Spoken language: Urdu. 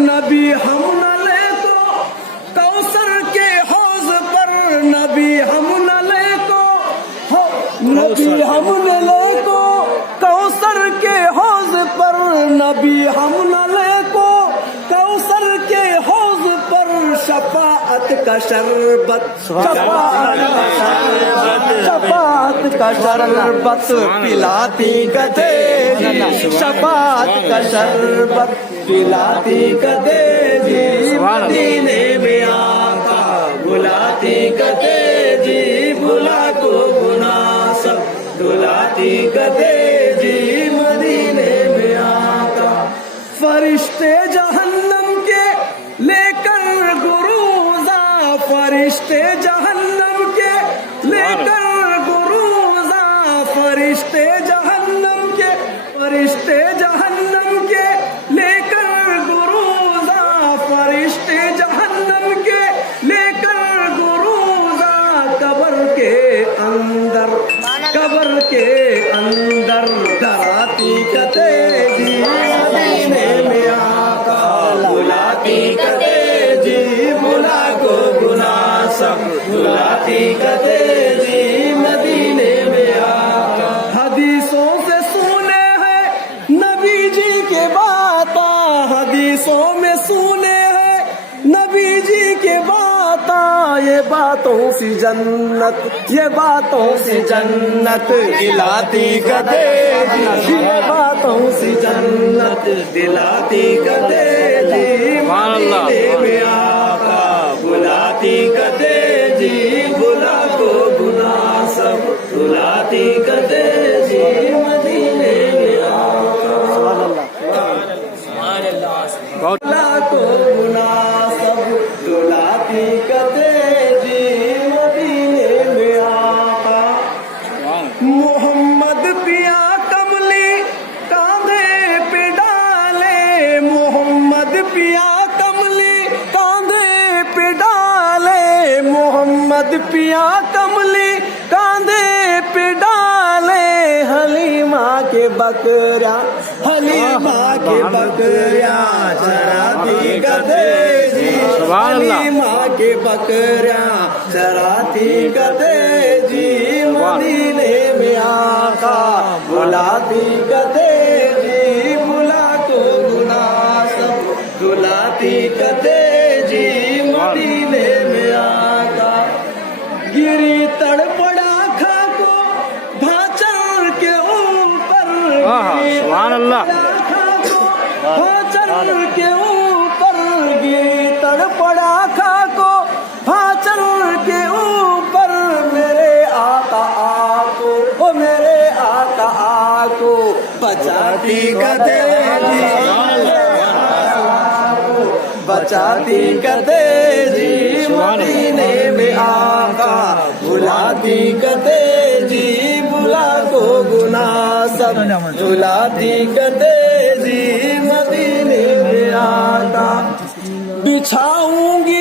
نبی ہم نہ لے تو کوثر کے حوض پر، نبی ہم نہ لے تو، نبی ہم نہ لے تو کوثر کے حوض پر، نبی ہم نہ لے تو کوثر کے حوض پر، شفاعت کا شربت، شفاعت کا شربت پلاتی کدے جی، شفاعت کا شربت پلاتی کدے جی، مدینے میں آقا بلاتی کدے جی، بلا کو گناہ سب دلاتی کدے جی، مدینے میں آقا فرشتے جہنم کے لے کر گروزہ، فرشتے جہنم کے لے کر گروزہ، فرشتے جہنم کے، فرشتے جہنم کے لے کر گروزہ، فرشتے جہنم کے لے کر گروزہ، قبر کے اندر، قبر کے اندر ڈراتی کتے جی، مدینے میں آقا بلاتی کتے جی، بلا کو گناہ سب بلاتی کتے جی، مدینے میں آقا حدیثوں سے سنے ہیں نبی جی کے باتاں، حدیثوں میں سنے ہیں نبی جی کے باتاں، یہ باتوں سی جنت، یہ باتوں سی جنت دلاتی کدے جی، یہ باتوں سی جنت دلاتی کدے جی، مدینے میں آقا بلاتی کدے جی، بلا کو گناہ سب دلاتی کدے جی، مدینے میں آقا بلا کو گناہ سب دلاتی کدے جی، مدینے میں آقا محمد پیا کملی کاندھے پہ ڈالے، محمد پیا کملی کاندھے پہ ڈالے، محمد پیا کملی کاندھے پہ ڈالے، حلیمہ کے بکریاں، حلیمہ کے بکریاں چراتی کدے جی، حلیمہ کے بکریاں چراتی کدے جی، مدینے میں آقا بلاتی کدے جی، بلا کو گناہ سب دلاتی کدے جی، مدینے میں آقا گری تڑپڑا کھا کو بھاچر کے اوپر، سبحان اللہ، بھاچر کے اوپر گری تڑپڑا کھا کو بھاچر کے اوپر، میرے آقا آکو، او میرے آقا آکو بچاتی کدے جی، بچاتی کدے جی، مدینے میں آقا بلاتی کدے جی، بلا کو گناہ سب دلاتی کدے جی، مدینے میں آقا بچھاؤں گی